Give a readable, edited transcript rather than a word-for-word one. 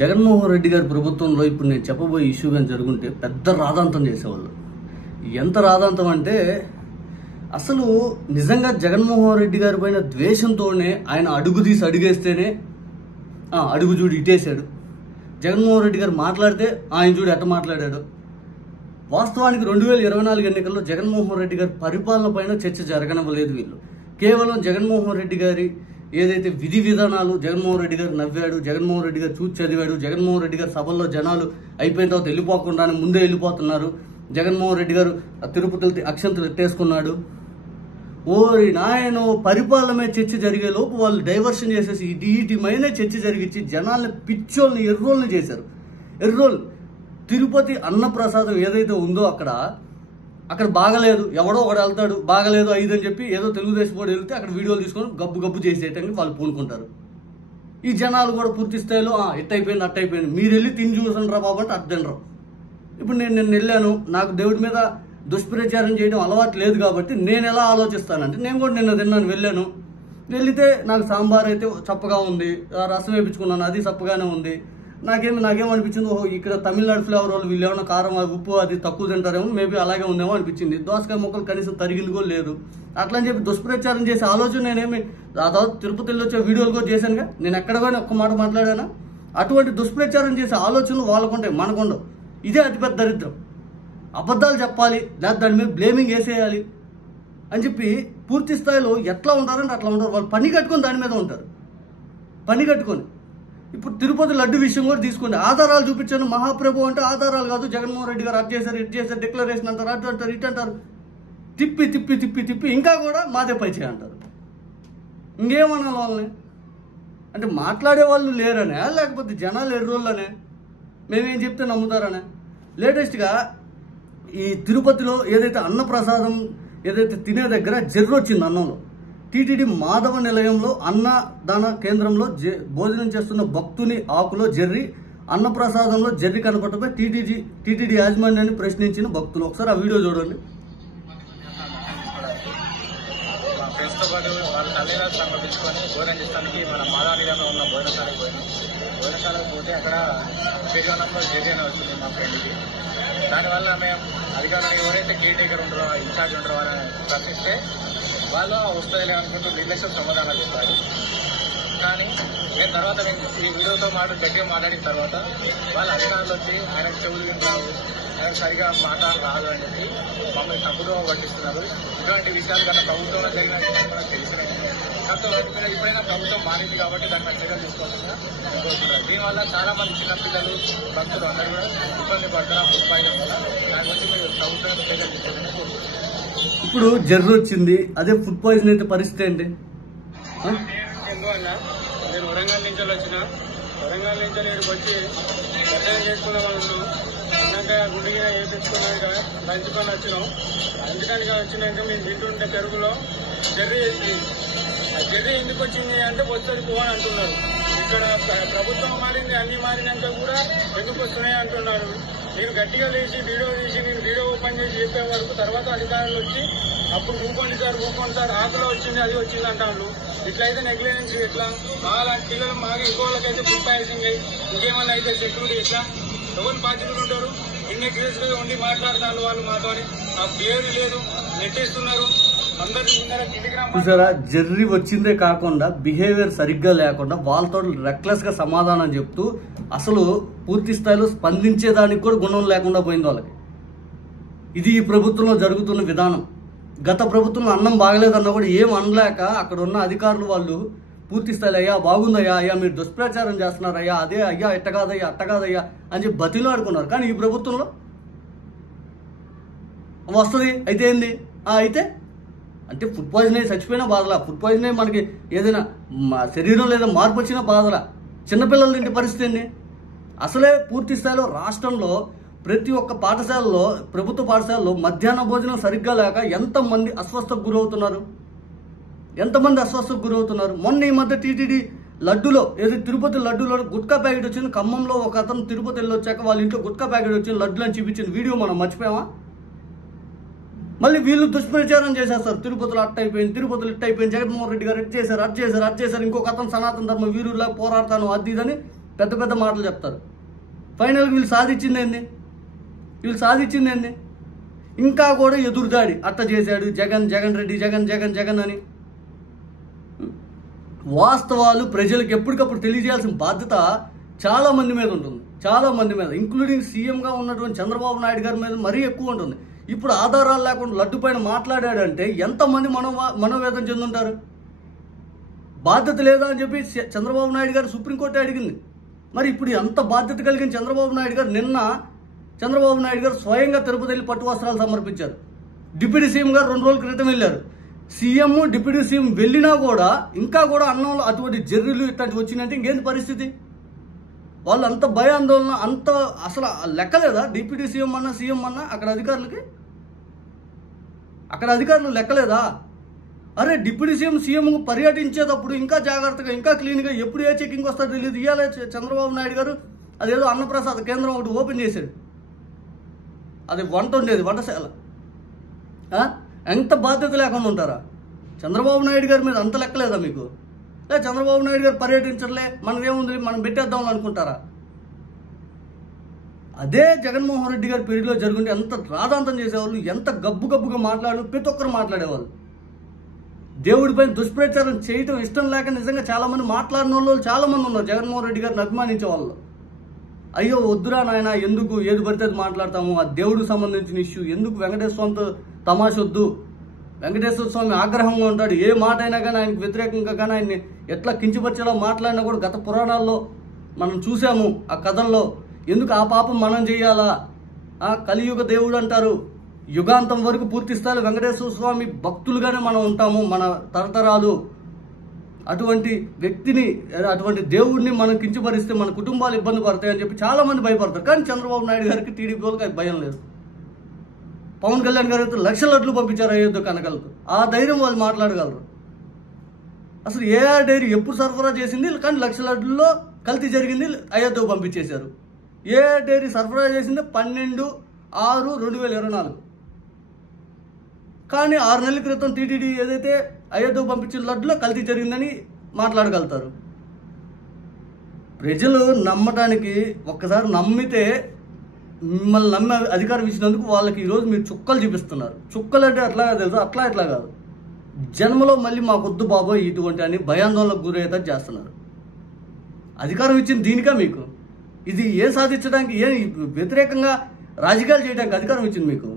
జగన్మోహన్ రెడ్డి గారి ప్రభుత్వంలో ఇప్పుడు నేను చెప్పబోయే ఇష్యూ కానీ జరుగుంటే పెద్ద రాదాంతం చేసేవాళ్ళు. ఎంత రాదాంతం అంటే అసలు నిజంగా జగన్మోహన్ రెడ్డి గారి పైన ద్వేషంతోనే ఆయన అడుగు తీసి అడిగేస్తేనే అడుగు చూడు ఇటేశాడు. జగన్మోహన్ రెడ్డి గారు మాట్లాడితే ఆయన చూడు ఎట్ట మాట్లాడాడు. వాస్తవానికి 2024 ఎన్నికల్లో జగన్మోహన్ రెడ్డి గారి పరిపాలన పైన చర్చ జరగనవ్వలేదు వీళ్ళు. కేవలం జగన్మోహన్ రెడ్డి గారి ఏదైతే విధి విధానాలు, జగన్మోహన్ రెడ్డి గారు నవ్వాడు, జగన్మోహన్ రెడ్డి గారు చూసి చదివాడు, జగన్మోహన్ రెడ్డి గారు సభల్లో జనాలు అయిపోయిన తర్వాత వెళ్ళిపోకుండానే ముందే వెళ్ళిపోతున్నారు, జగన్మోహన్ రెడ్డి గారు తిరుపతి అక్షంతలు ఎట్టేసుకున్నాడు. ఓరి నాయనో, పరిపాలన మీద చర్చ జరిగే లోపు వాళ్ళు డైవర్షన్ చేసేసి వీటి మీదనే చర్చ జరిగించి జనాల్ని పిచ్చోళ్ళని ఎర్రోళ్ళని చేశారు. ఎర్రోళ్ళు తిరుపతి అన్నప్రసాదం ఏదైతే ఉందో అక్కడ బాగలేదు, ఎవడో ఒకడు వెళ్తాడు బాగలేదు 5 అని చెప్పి ఏదో తెలుగుదేశం కూడా వెళ్తే అక్కడ వీడియోలు తీసుకొని గబ్బు చేసేయటానికి వాళ్ళు పూనుకుంటారు. ఈ జనాలు కూడా పూర్తి స్థాయిలో ఎట్టయిపోయింది అట్టయిపోయింది, మీరు వెళ్ళి తిని చూసండి రా బాబు అంటే అర్థనరు. ఇప్పుడు నేను వెళ్ళాను, నాకు దేవుడి మీద దుష్ప్రచారం చేయడం అలవాటు లేదు కాబట్టి నేను ఎలా ఆలోచిస్తానంటే, నేను కూడా నిన్న తిన్నాను, వెళ్తే నాకు సాంబార్ అయితే చప్పగా ఉంది, రసం వేయించుకున్నాను అది చప్పగానే ఉంది. నాకేమనిపించింది, ఓహో ఇక్కడ తమిళనాడు ఫ్లేవర్ వాళ్ళు వీళ్ళు ఏమన్నా కారం ఉప్పు అది తక్కువ తింటారేమో, మేబీ అలాగే ఉందేమో అనిపించింది. దోసకాయ ముక్కలు కనీసం తరిగింది కూడా లేదు. అట్లా అని చెప్పి దుష్ప్రచారం చేసే ఆలోచన నేనేమి ఆ తర్వాత తిరుపతిలో వచ్చే వీడియోలు కూడా చేశానుగా, నేను ఎక్కడ కానీ ఒక్క మాట మాట్లాడానా? అటువంటి దుష్ప్రచారం చేసే ఆలోచనలు వాళ్ళకుంటాయి, మనకుండవు. ఇదే అతిపెద్ద దరిద్రం. అబద్ధాలు చెప్పాలి లేదా దాని మీద బ్లేమింగ్ వేసేయాలి అని చెప్పి పూర్తి స్థాయిలో ఎట్లా ఉంటారంటే అట్లా ఉంటారు. వాళ్ళు పని కట్టుకొని దాని మీద ఉంటారు, పని కట్టుకొని. ఇప్పుడు తిరుపతి లడ్డు విషయం కూడా తీసుకోండి, ఆధారాలు చూపించాను మహాప్రభు అంటే ఆధారాలు కాదు, జగన్మోహన్ రెడ్డి గారు అటు చేశారు డిక్లరేషన్ అంటారు, అటు అంటారు ఇటు అంటారు, తిప్పి ఇంకా కూడా మాదే పై చేయంటారు. ఇంకేమన్నా వాళ్ళని అంటే మాట్లాడే వాళ్ళు లేరనే, లేకపోతే జనాలు ఎర్రోళ్ళనే, మేమేం చెప్తే నమ్ముతారనే. లేటెస్ట్గా ఈ తిరుపతిలో ఏదైతే అన్నప్రసాదం ఏదైతే తినే దగ్గర జర్రు వచ్చింది అన్నంలో. టీటీడీ మాధవ నిలయంలో అన్నదాన కేంద్రంలో భోజనం చేస్తున్న భక్తుని ఆకులో జర్రి, అన్నప్రసాదంలో జర్రి కనపడటపై టీటీడీ యాజమాన్యాన్ని ప్రశ్నించిన భక్తులు. ఒకసారి ఆ వీడియో చూడండి. వాళ్ళ తల్లిగా సమర్పించుకొని భోజనం చేస్తానికి మన మాధవ నిలయంలో ఉన్న భోజనశాలకు పోతే అక్కడ పెరిగనంలో జర్రి అని వచ్చింది మా ఫ్రెండ్కి. దానివల్ల మేము అధికారులు ఎవరైతే కేర్ టేకర్ ఉంటారో ఇన్ఛార్జ్ ఉంటారో వాళ్ళని ప్రశ్నిస్తే వాళ్ళు వస్తాయిలే అనుకుంటూ నిర్లక్ష్యం సమాధానాలు చెప్పారు. కానీ నేను తర్వాత ఈ వీడియోతో గట్టిగా మాట్లాడిన తర్వాత వాళ్ళ అధికారులు వచ్చి ఆయనకు చెవులు వింటారు, ఆయనకు సరిగా మాట్లాడాలి రాదు అని చెప్పి మమ్మల్ని తప్పుదో పట్టిస్తున్నారు. ఇటువంటి విషయాలు కన్నా ప్రభుత్వంలో జరిగిన మనకు తెలిసినాయి. కాకపోతే వాటి మీద ఇప్పుడైనా ప్రభుత్వం మారింది కాబట్టి దాని మీద చర్యలు తీసుకోవాల్సిందిగా కోరుతున్నారు. దీనివల్ల చాలా మంది చిన్నపిల్లలు భక్తులు అందరూ కూడా ఇబ్బంది పడుతున్నారు ఫుడ్ పాయిజన్ వల్ల. దాని గురించి మీరు ప్రభుత్వం చర్యలు తీసుకోవాలని కోరుతున్నారు. ఇప్పుడు జర్రు వచ్చింది, అదే ఫుడ్ పాయిజన్ అయితే పరిస్థితి ఏంటి? ఎందువల్ల నేను వరంగల్ నుంచి వచ్చిన, వరంగల్ నుంచి ఇక్కడికి వచ్చి దర్శనం చేసుకున్నామని ఉన్నాం. అన్నాక గుండెగా వేయించుకున్నాక లంచుకొని వచ్చినాం. లంచడానికి వచ్చినాక మేము తింటుంటే పెరుగులో జర్రీ వేసింది. ఆ జర్రీ ఎందుకు వచ్చింది అంటే వస్తుంది పోవని అంటున్నారు. ఇక్కడ ప్రభుత్వం మారింది, అన్ని మారినాక కూడా ఎందుకు వస్తున్నాయి అంటున్నారు. నేను గట్టిగా లేచి నేను వీడియో ఓపెన్ చేసి చెప్పే వరకు తర్వాత అధికారులు వచ్చి అప్పుడు ఊకోండి సార్ ఆకులో వచ్చింది అది వచ్చింది అంటారు. ఇట్లయితే నెగ్లిజెన్స్ ఎట్లా? మాలాంటి పిల్లలు మాకు ఇంకోళ్ళకైతే ఫుడ్ పాయిజనింగ్ అయ్యి ఇంకేమన్నా అయితే సెక్యూరిటీ ఎట్లా? ఎవరు బాధ్యతలు ఉంటారు? ఇన్ని కేసులు ఉండి మాట్లాడతారు వాళ్ళు మాతో. ఆ బిహేవియర్ లేదు, నెట్టేస్తున్నారు అందరి ముందర. చూసారా, జర్రీ వచ్చిందే కాకుండా బిహేవియర్ సరిగ్గా లేకుండా వాళ్ళతో రెక్లెస్ గా సమాధానం చెప్తూ అసలు పూర్తి స్థాయిలో స్పందించేదానికి కూడా గుణం లేకుండా పోయింది వాళ్ళకి. ఇది ఈ ప్రభుత్వంలో జరుగుతున్న విధానం. గత ప్రభుత్వంలో అన్నం బాగలేదన్నా కూడా ఏం అనలేక అక్కడ ఉన్న అధికారులు వాళ్ళు పూర్తి స్థాయిలో అయ్యా బాగుందయ్యా, మీరు దుష్ప్రచారం చేస్తున్నారు అయ్యా, అదే అయ్యా ఎట్ట కాదయ్యా అని చెప్పి బతిలో ఆడుకున్నారు. కానీ ఈ ప్రభుత్వంలో వస్తుంది అయితే ఏంది అయితే అంటే ఫుడ్ పాయిజన్ అయ్యి చచ్చిపోయినా బాధలా, ఫుడ్ పాయిజన్ అయ్యి మనకి ఏదైనా శరీరం లేదా మార్పు వచ్చినా బాధలా, చిన్నపిల్లలు తింటే పరిస్థితి ఏంటి? అసలే పూర్తి స్థాయిలో రాష్ట్రంలో ప్రతి ఒక్క పాఠశాలలో, ప్రభుత్వ పాఠశాలలో మధ్యాహ్న భోజనం సరిగ్గా లేక ఎంతమంది అస్వస్థకు గురవుతున్నారు. మొన్న ఈ మధ్య టీటీడీ లడ్డులో ఏదో తిరుపతి లడ్డులో గుట్కా ప్యాకెట్ వచ్చింది. ఖమ్మంలో ఒక అతను తిరుపతి వెళ్ళి వచ్చాక వాళ్ళ ఇంట్లో గుట్కా ప్యాకెట్ వచ్చింది, లడ్డులని చూపించిన వీడియో మనం మర్చిపోయామా? మళ్ళీ వీళ్ళు దుష్ప్రచారం చేసేస్తారు. తిరుపతిలో అట్టయిపోయింది, తిరుపతిలో ఇట్టయిపోయింది, జగన్మోహన్ రెడ్డి గారు అటు చేశారు, ఇంకొక అతను సనాతన ధర్మ వీరులా పోరాడతాను అది ఇదని పెద్ద పెద్ద మాటలు చెప్తారు. ఫైనల్గా వీళ్ళు సాధించింది ఏంది? ఇంకా కూడా ఎదురుదాడి, అట్ట చేశాడు జగన్ రెడ్డి, జగన్ అని. వాస్తవాలు ప్రజలకు ఎప్పటికప్పుడు తెలియజేయాల్సిన బాధ్యత చాలా మంది మీద ఉంటుంది, చాలా మంది మీద, ఇంక్లూడింగ్ సీఎంగా ఉన్నటువంటి చంద్రబాబు నాయుడు గారి మీద మరీ ఎక్కువ ఉంటుంది. ఇప్పుడు ఆధారాలు లేకుండా లడ్డు పైన మాట్లాడాడంటే ఎంతమంది మనోవేదన చెందుంటారు? బాధ్యత లేదా అని చెప్పి చంద్రబాబు నాయుడు గారు సుప్రీంకోర్టు అడిగింది. మరి ఇప్పుడు ఎంత బాధ్యత కలిగిన చంద్రబాబు నాయుడు గారు, నిన్న చంద్రబాబు నాయుడు గారు స్వయంగా తిరుపతి వెళ్ళి పట్టు వస్త్రాలు సమర్పించారు. డిప్యూటీ సీఎం గారు 2 రోజుల క్రితం వెళ్ళారు. సీఎం డిప్యూటీ సీఎం వెళ్ళినా కూడా ఇంకా కూడా అన్నంలో అటువంటి జర్రీలు ఇట్లాంటివి వచ్చినాయంటే ఇంకేంటి పరిస్థితి? వాళ్ళు అంత భయాందోళన, అంత అసలు లెక్కలేదా? డిప్యూటీ సీఎం అన్నా అక్కడ అధికారులు లెక్కలేదా? అరే డిప్యూటీ సీఎం పర్యటించేటప్పుడు ఇంకా జాగ్రత్తగా, ఇంకా క్లీన్గా, ఎప్పుడు ఏ చెకింగ్ వస్తుందో తెలియదు. ఇవాళ చంద్రబాబు నాయుడు గారు అదేదో అన్నప్రసాద కేంద్రం ఒకటి ఓపెన్ చేశాడు. అది వంటశాల. ఎంత బాధ్యత లేకుండా ఉంటారా? చంద్రబాబు నాయుడు గారి మీద అంత లెక్కలేదా మీకు? చంద్రబాబు నాయుడు గారు పర్యటించట్లే, మనకేముంది, మనం పెట్టేద్దాం అనుకుంటారా? అదే జగన్మోహన్ రెడ్డి గారి పీరియడ్లో జరుగుంటే ఎంత రాదాంతం చేసేవాళ్ళు, ఎంత గబ్బుగా ప్రతి ఒక్కరు మాట్లాడేవాళ్ళు. దేవుడిపైన దుష్ప్రచారం చేయటం ఇష్టం లేక నిజంగా చాలా మంది మాట్లాడిన వాళ్ళు చాలా మంది ఉన్నారు జగన్మోహన్ రెడ్డి గారిని అభిమానించే వాళ్ళు. అయ్యో వద్దురా నాయన, ఎందుకు ఏది పడితే అది మాట్లాడతాము, ఆ దేవుడికి సంబంధించిన ఇష్యూ ఎందుకు, వెంకటేశ్వర స్వామితో తమాషొద్దు. వెంకటేశ్వర స్వామి ఆగ్రహంగా ఉంటాడు, ఏ మాట అయినా కానీ ఆయనకు వ్యతిరేకంగా కానీ ఆయన్ని ఎట్లా కించపరిచేలా మాట్లాడినా కూడా గత పురాణాల్లో మనం చూసాము. ఆ కథల్లో ఎందుకు ఆ పాపం మనం చేయాలా? కలియుగ దేవుడు అంటారు, యుగాంతం వరకు పూర్తి స్థాయి వెంకటేశ్వర స్వామి భక్తులుగానే మనం ఉంటాము, మన తరతరాలు. అటువంటి వ్యక్తిని, అటువంటి దేవుడిని మనం కించపరిస్తే మన కుటుంబాలు ఇబ్బంది పడతాయని చెప్పి చాలా మంది భయపడతారు. కానీ చంద్రబాబు నాయుడు గారికి, టీడీపీ వాళ్ళకి భయం లేదు. పవన్ కళ్యాణ్ గారు అయితే లక్షల లడ్లు పంపించారు అయోధ్య కనకలకు. ఆ ధైర్యం వాళ్ళు మాట్లాడగలరు. అసలు ఏఆర్ డైరీ ఎప్పుడు సరఫరా చేసింది, కానీ లక్షల లడ్లలో కల్తీ జరిగింది, అయోధ్యకు పంపించేశారు. ఏఆర్ డైరీ సరఫరా చేసింది 12/6/2024. కానీ 6 నెలల క్రితం టీటీడీ ఏదైతే అయోధ్యకు పంపించిన లడ్డులో కల్తీ జరిగిందని మాట్లాడగలుగుతారు. ప్రజలు నమ్మటానికి ఒక్కసారి నమ్మితే, మిమ్మల్ని నమ్మే అధికారం ఇచ్చినందుకు వాళ్ళకి ఈరోజు మీరు చుక్కలు చూపిస్తున్నారు. చుక్కలు అంటే అట్లాగా తెలుసు, అట్లా కాదు. జన్మలో మళ్ళీ మాకొద్దు బాబోయ్ ఇటువంటి అని భయాందోళనకు గురయ్యేటట్టు చేస్తున్నారు. అధికారం ఇచ్చింది దీనికా మీకు? ఇది ఏ సాధించడానికి, ఏ వ్యతిరేకంగా రాజకీయాలు చేయడానికి అధికారం ఇచ్చింది మీకు?